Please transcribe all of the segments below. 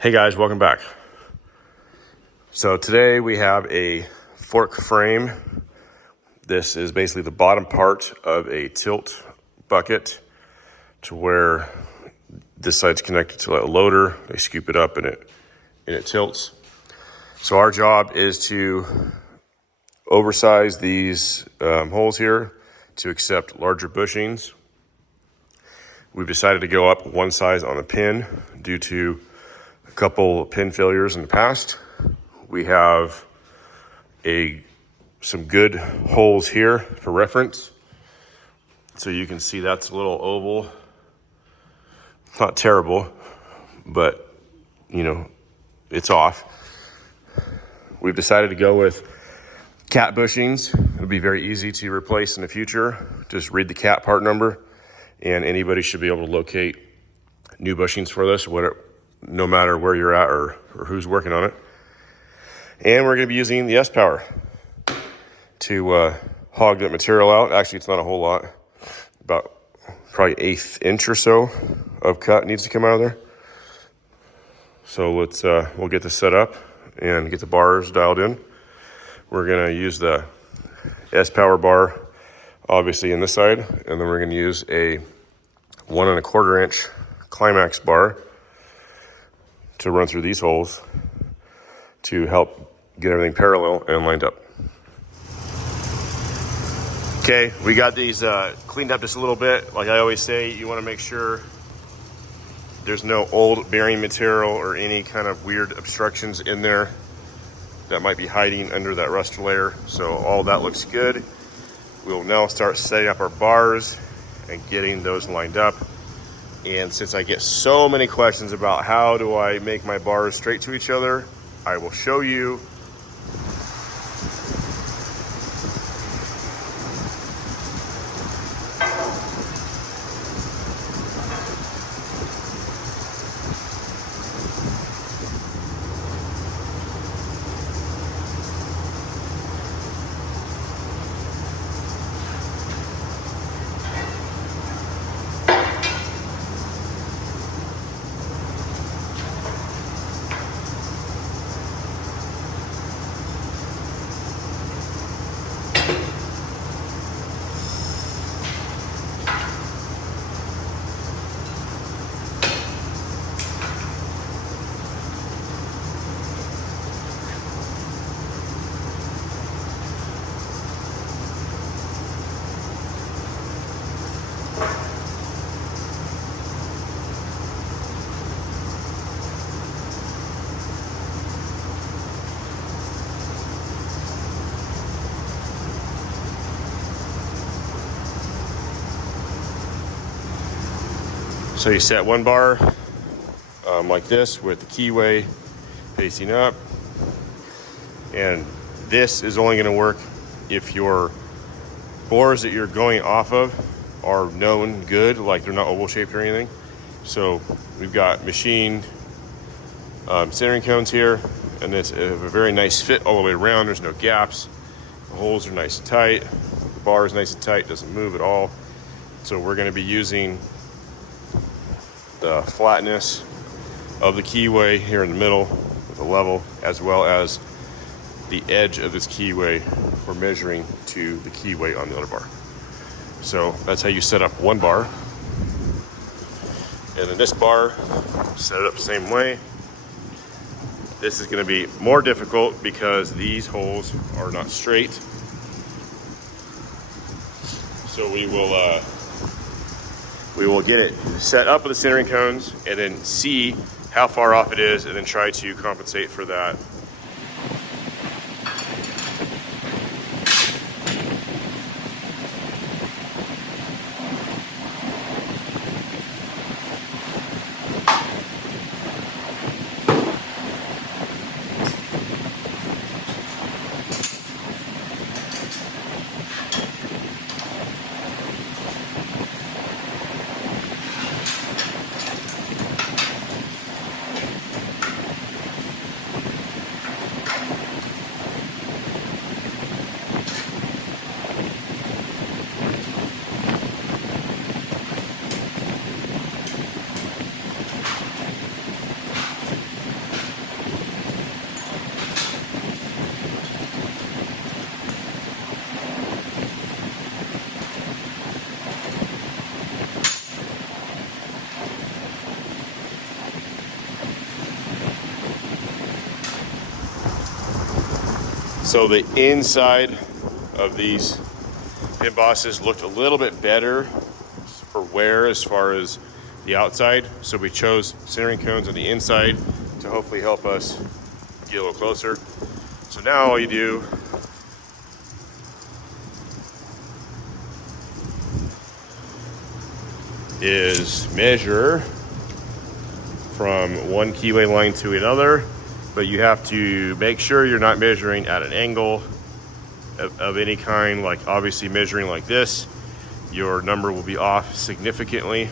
Hey guys, welcome back. So today we have a fork frame. This is basically the bottom part of a tilt bucket to where this side's connected to a loader. They scoop it up and it tilts. So our job is to oversize these holes here to accept larger bushings. We've decided to go up one size on the pin due to a couple pin failures in the past. We have some good holes here for reference. So you can see that's a little oval. Not terrible, but you know, it's off. We've decided to go with cat bushings. It'll be very easy to replace in the future. Just read the cat part number and anybody should be able to locate new bushings for this, no matter where you're at or who's working on it. And we're gonna be using the S-Power to hog that material out. Actually, it's not a whole lot. About probably 1/8 inch or so of cut needs to come out of there. So we'll get this set up and get the bars dialed in. We're gonna use the S-Power bar, obviously in this side, and then we're gonna use a 1 1/4 inch climax bar to run through these holes to help get everything parallel and lined up. Okay, we got these cleaned up just a little bit. Like I always say, you wanna make sure there's no old bearing material or any kind of weird obstructions in there that might be hiding under that rust layer. So all that looks good. We'll now start setting up our bars and getting those lined up. And since I get so many questions about how do I make my bars straight to each other, I will show you. So you set one bar like this with the keyway facing up. And this is only gonna work if your bores that you're going off of are known good, like they're not oval shaped or anything. So we've got machined centering cones here, and it's a very nice fit all the way around. There's no gaps. The holes are nice and tight. The bar is nice and tight, doesn't move at all. So we're gonna be using the flatness of the keyway here in the middle with a level, as well as the edge of this keyway for measuring to the keyway on the other bar. So that's how you set up one bar. And then this bar, set it up the same way. This is gonna be more difficult because these holes are not straight. So we will get it set up with the centering cones and then see how far off it is and then try to compensate for that. So the inside of these pin bosses looked a little bit better for wear as far as the outside. So we chose centering cones on the inside to hopefully help us get a little closer. So now all you do is measure from one keyway line to another, but you have to make sure you're not measuring at an angle of any kind. Like obviously measuring like this, your number will be off significantly.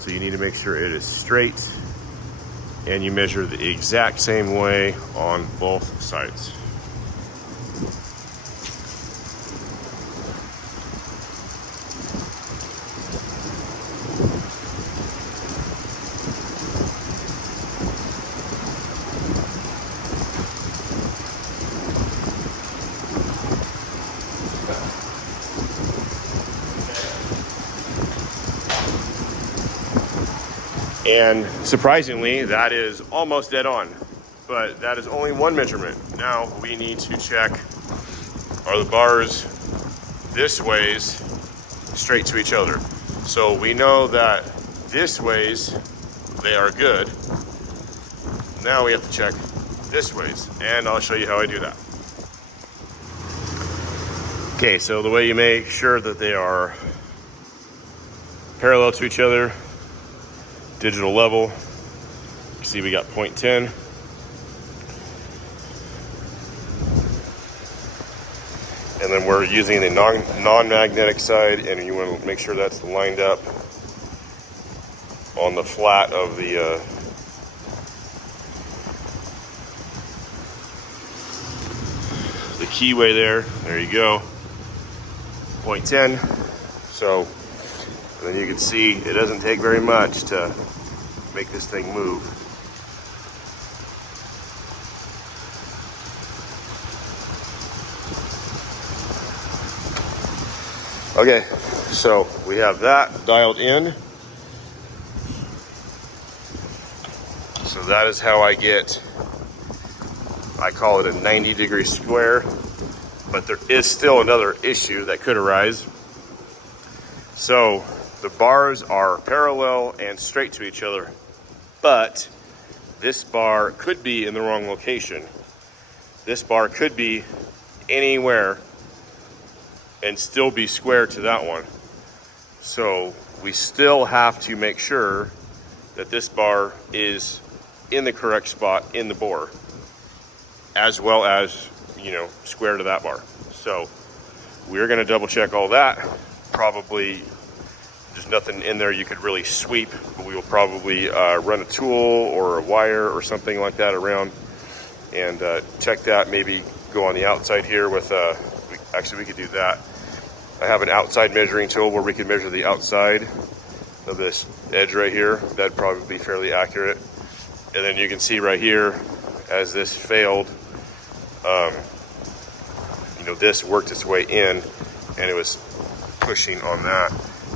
So you need to make sure it is straight, and you measure the exact same way on both sides. And surprisingly, that is almost dead on, but that is only one measurement. Now we need to check, are the bars this ways straight to each other? So we know that this ways they are good. Now we have to check this ways, and I'll show you how I do that. Okay, so the way you make sure that they are parallel to each other, digital level, you see we got 0.10. And then we're using the non-magnetic side, and you want to make sure that's lined up on the flat of the keyway there. There you go, 0.10. So and then you can see it doesn't take very much to make this thing move. Okay, so we have that dialed in. So that is how I get, I call it a 90-degree square, but there is still another issue that could arise. So the bars are parallel and straight to each other, but this bar could be in the wrong location. This bar could be anywhere and still be square to that one. So we still have to make sure that this bar is in the correct spot in the bore, as well as, you know, square to that bar. So we're gonna double check all that. Probably there's nothing in there you could really sweep, but we will probably run a tool or a wire or something like that around and check that. Maybe go on the outside here with, actually we could do that. I have an outside measuring tool where we can measure the outside of this edge right here. That'd probably be fairly accurate. And then you can see right here, as this failed, you know, this worked its way in and it was pushing on that.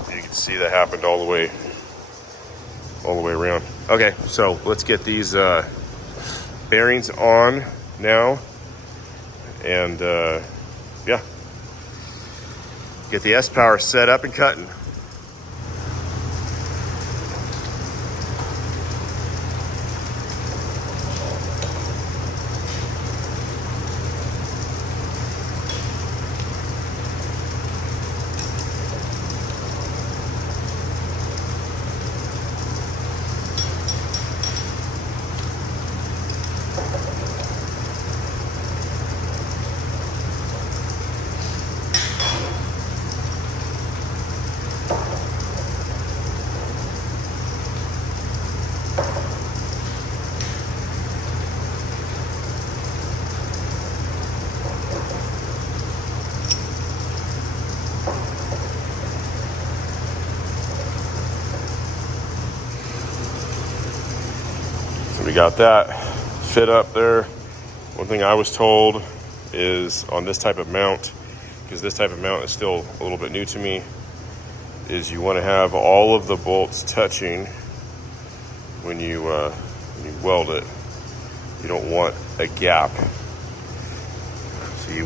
You can see that happened all the way around. Okay, so let's get these bearings on now, and yeah, get the S-Power set up and cutting. We got that fit up there. One thing I was told is on this type of mount, because this type of mount is still a little bit new to me, is you want to have all of the bolts touching when you weld it. You don't want a gap. So you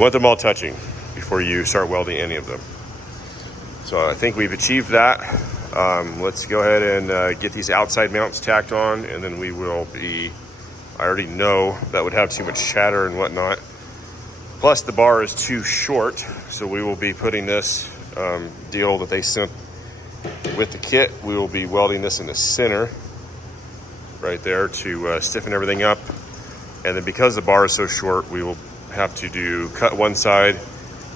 want them all touching before you start welding any of them. So I think we've achieved that. Let's go ahead and get these outside mounts tacked on, and then we will be, I already know that would have too much chatter and whatnot. Plus the bar is too short, so we will be putting this deal that they sent with the kit. We will be welding this in the center right there to stiffen everything up. And then because the bar is so short, we will have to cut one side,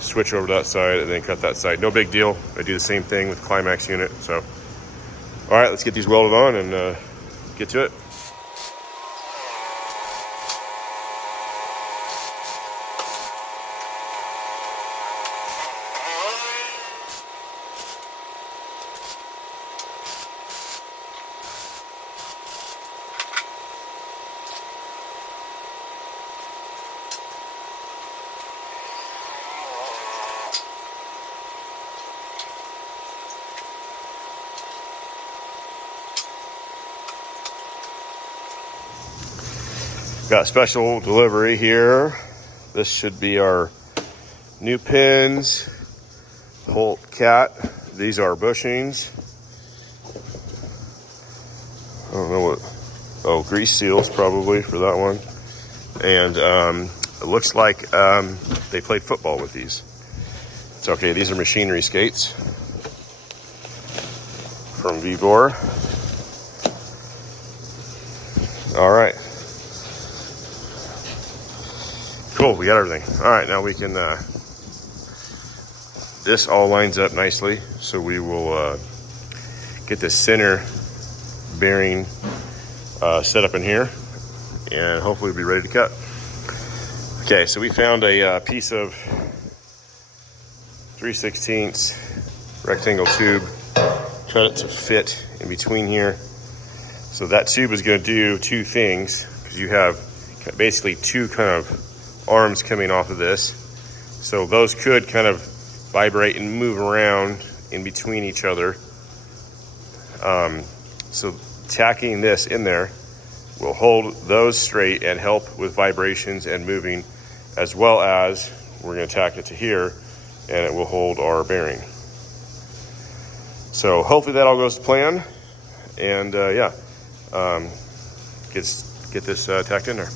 switch over to that side, and then cut that side. No big deal. I do the same thing with Climax unit. So, all right, let's get these welded on and get to it. Got a special delivery here. This should be our new pins, Holt Cat. These are bushings. I don't know what, grease seals probably for that one. And it looks like they played football with these. It's okay, these are machinery skates from Vibor. All right. Cool, we got everything. All right, now we can, this all lines up nicely. So we will get the center bearing set up in here, and hopefully we'll be ready to cut. Okay, so we found a piece of 3/16 rectangle tube, cut it to fit in between here. So that tube is gonna do two things, because you have basically two kind of arms coming off of this. So those could kind of vibrate and move around in between each other. So tacking this in there will hold those straight and help with vibrations and moving, as well as we're going to tack it to here and it will hold our bearing. So hopefully that all goes to plan, and get this tacked in there.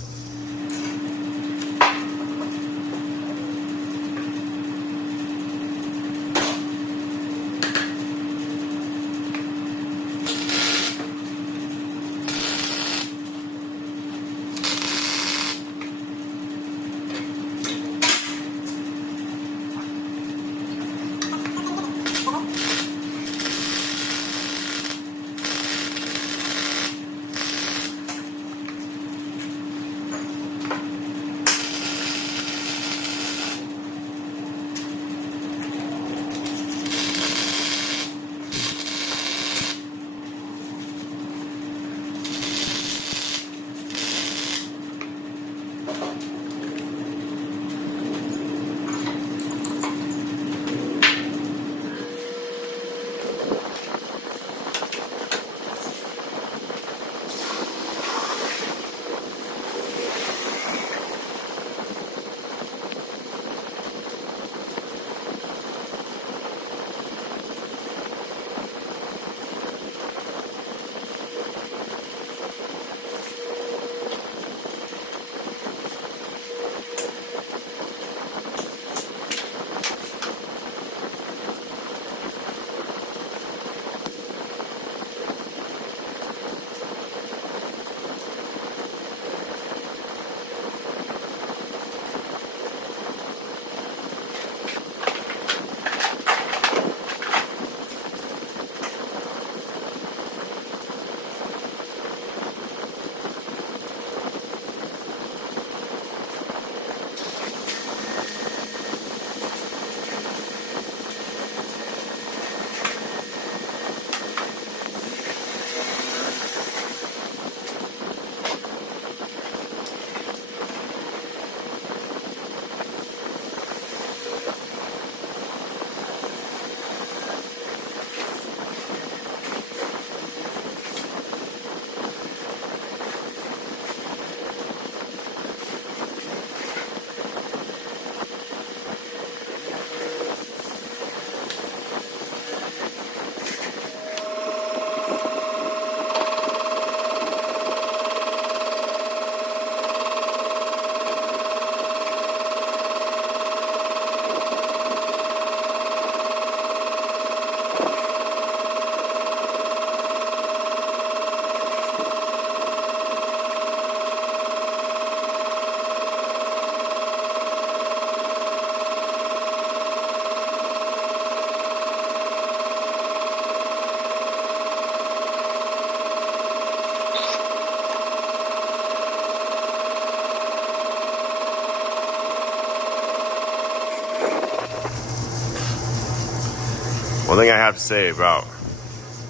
One thing I have to say about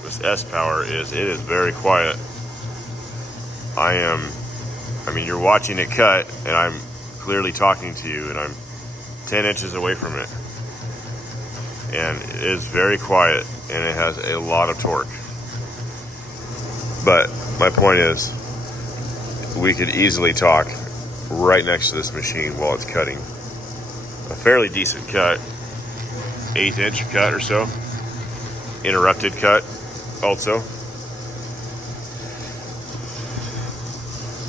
this S-Power is it is very quiet. I mean, you're watching it cut, and I'm clearly talking to you, and I'm 10 inches away from it. And it is very quiet, and it has a lot of torque. But my point is, we could easily talk right next to this machine while it's cutting. A fairly decent cut, 1/8 inch cut or so. Interrupted cut also.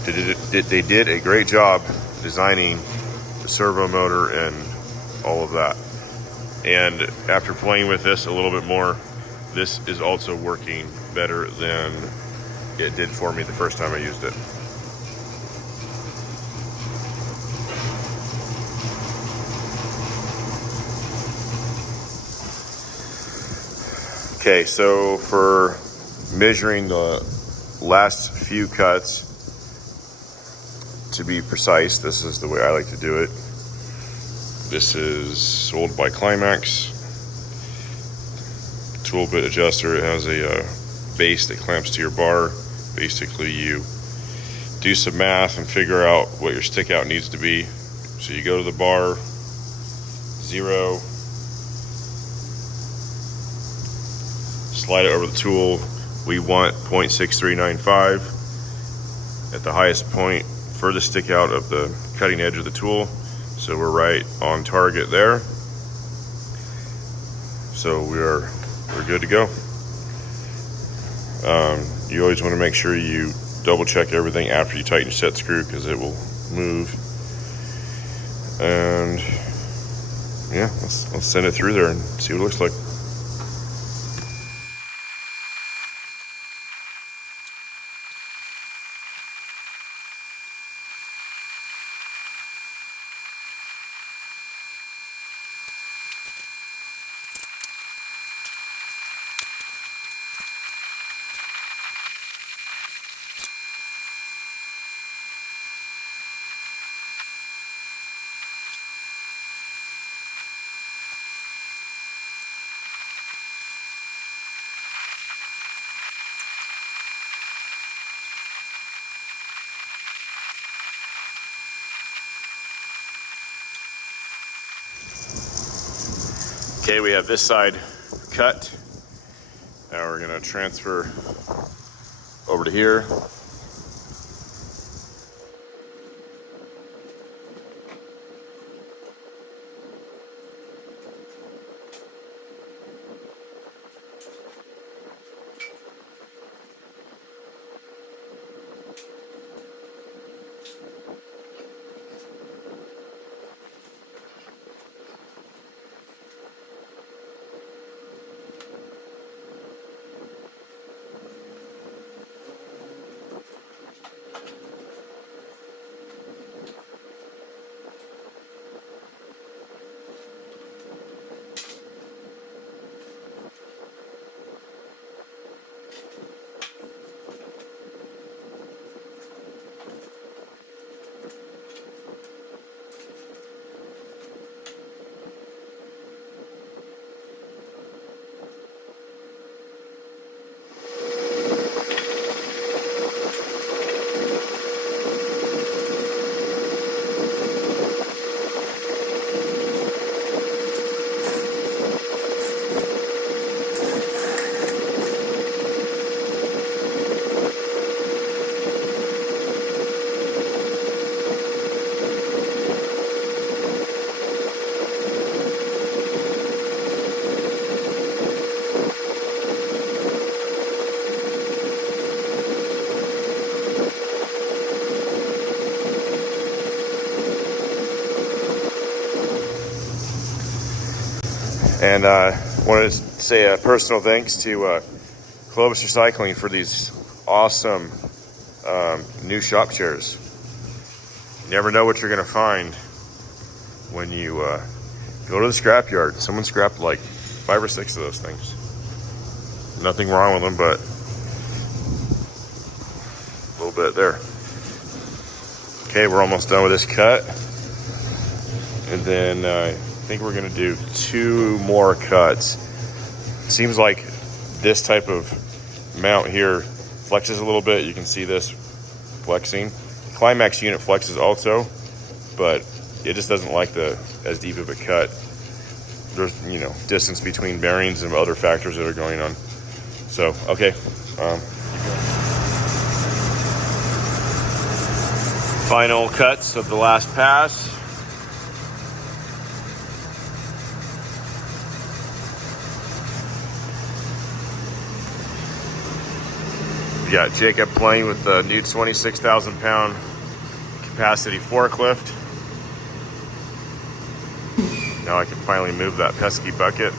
They did a great job designing the servo motor and all of that. And after playing with this a little bit more, this is also working better than it did for me the first time I used it. Okay, so for measuring the last few cuts, to be precise, this is the way I like to do it. This is sold by Climax. Tool bit adjuster. It has a base that clamps to your bar. Basically, you do some math and figure out what your stick out needs to be. So you go to the bar, 0, slide it over the tool. We want 0.6395 at the highest point, furthest stick out of the cutting edge of the tool. So we're right on target there. So we're good to go. You always want to make sure you double check everything after you tighten your set screw, because it will move. And yeah, let's send it through there and see what it looks like. Okay, we have this side cut. Now we're gonna transfer over to here. And wanted to say a personal thanks to Clovis Recycling for these awesome new shop chairs. You never know what you're going to find when you go to the scrapyard. Someone scrapped like 5 or 6 of those things. Nothing wrong with them, but a little bit there. Okay, we're almost done with this cut. And then I think we're going to do 2 more cuts Seems like this type of mount here flexes a little bit. You can see this flexing. Climax unit flexes also, but it just doesn't like as deep of a cut. There's, you know, distance between bearings and other factors that are going on. So, okay. Final cuts of the last pass. We got Jacob playing with the new 26,000 pound capacity forklift. Now I can finally move that pesky bucket.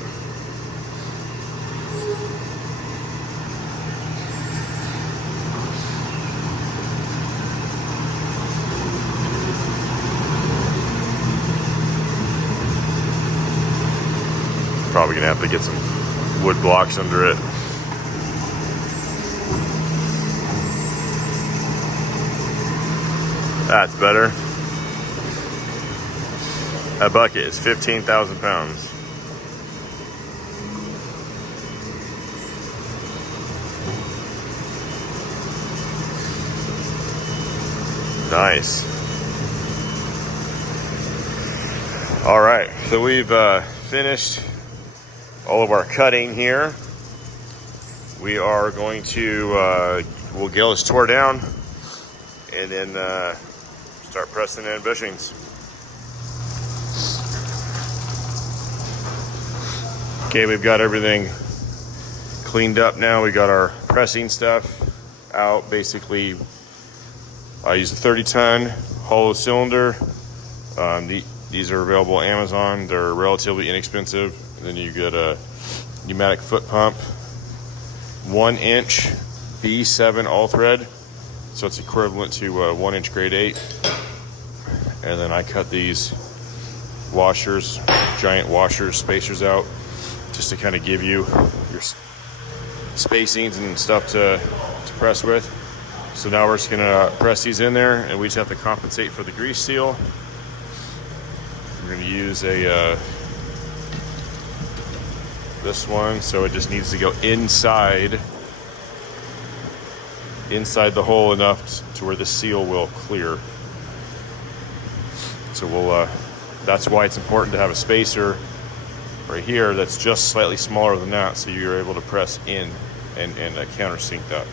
Probably gonna have to get some wood blocks under it. That's better. That bucket is 15,000 pounds. Nice. All right, so we've finished all of our cutting here. We are going to, we'll get all this tore down and then start pressing in bushings. Okay, we've got everything cleaned up now. We got our pressing stuff out. Basically, I use a 30-ton hollow cylinder. These are available on Amazon. They're relatively inexpensive. And then you get a pneumatic foot pump, 1-inch B7 all thread. So it's equivalent to 1-inch grade 8. And then I cut these washers, giant washers, spacers out, just to kind of give you your spacings and stuff to press with. So now we're just gonna press these in there, and we just have to compensate for the grease seal. We're gonna use this one, so it just needs to go inside the hole enough to where the seal will clear. So we'll, that's why it's important to have a spacer right here that's just slightly smaller than that, so you're able to press in and countersink that.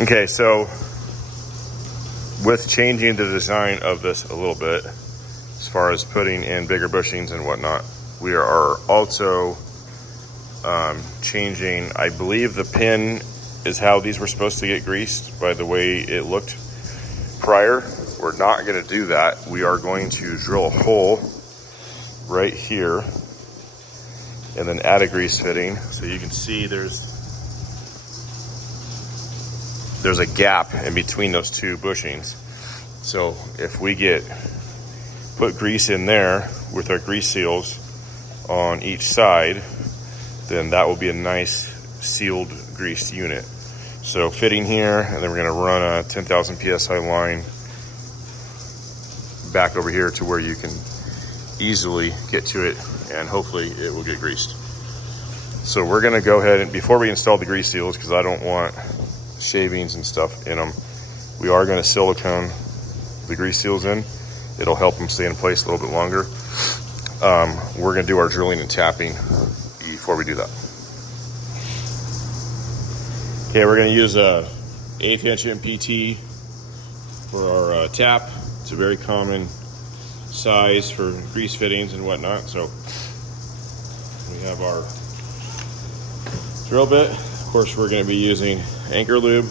Okay, so with changing the design of this a little bit, as far as putting in bigger bushings and whatnot, we are also changing, I believe the pin is how these were supposed to get greased by the way it looked prior. We're not going to do that. We are going to drill a hole right here and then add a grease fitting. So you can see there's a gap in between those two bushings. So if we put grease in there with our grease seals on each side, then that will be a nice sealed greased unit. So fitting here, and then we're gonna run a 10,000 PSI line back over here to where you can easily get to it, and hopefully it will get greased. So we're gonna go ahead and, before we install the grease seals, because I don't want shavings and stuff in them, we are gonna silicone the grease seals in. It'll help them stay in place a little bit longer. We're gonna do our drilling and tapping before we do that. Okay, we're gonna use a 1/8 inch MPT for our tap. It's a very common size for grease fittings and whatnot. So we have our drill bit. Of course, we're gonna be using anchor lube.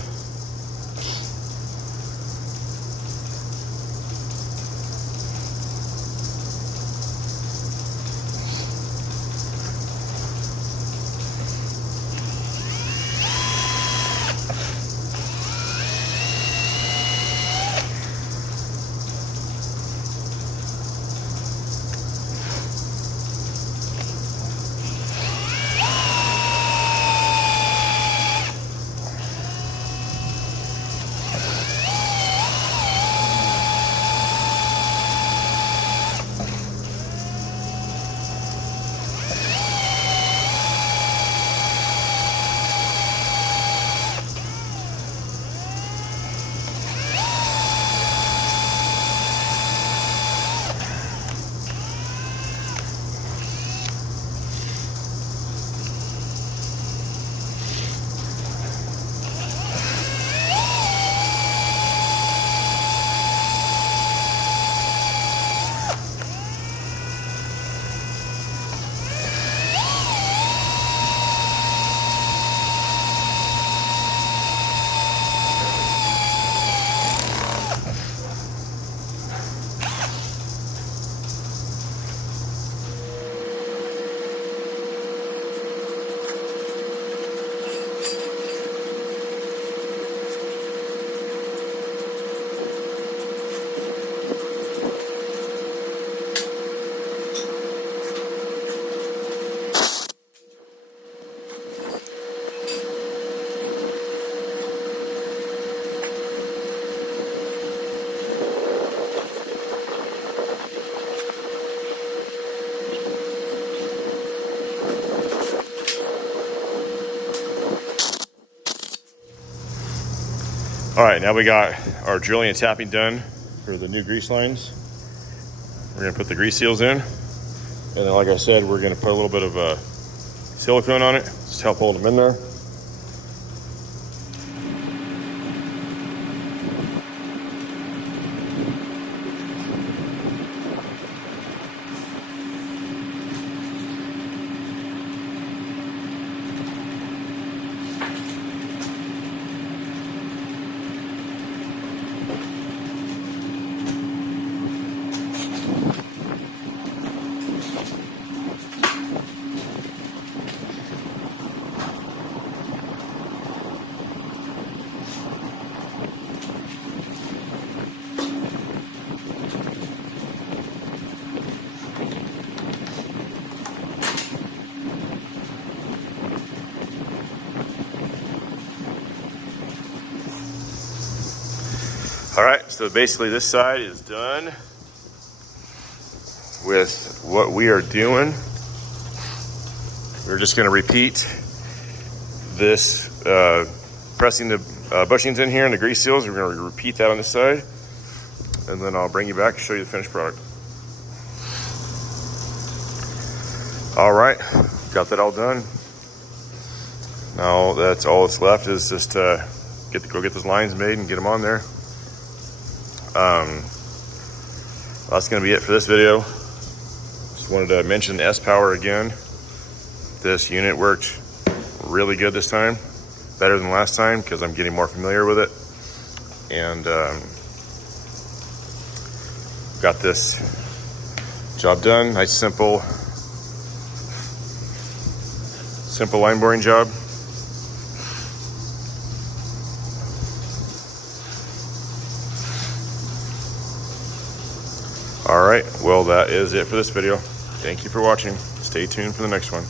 All right, now we got our drilling and tapping done for the new grease lines. We're gonna put the grease seals in. And then, like I said, we're gonna put a little bit of silicone on it, just help hold them in there. All right, so basically this side is done with what we are doing. We're just gonna repeat this, pressing the bushings in here and the grease seals. We're gonna repeat that on this side, and then I'll bring you back and show you the finished product. All right, got that all done. Now that's all that's left is just get go get those lines made and get them on there. That's going to be it for this video. Just wanted to mention S-Power again. This unit worked really good this time, better than last time because I'm getting more familiar with it. And got this job done. Nice, simple line boring job. All right, well, that is it for this video. Thank you for watching. Stay tuned for the next one.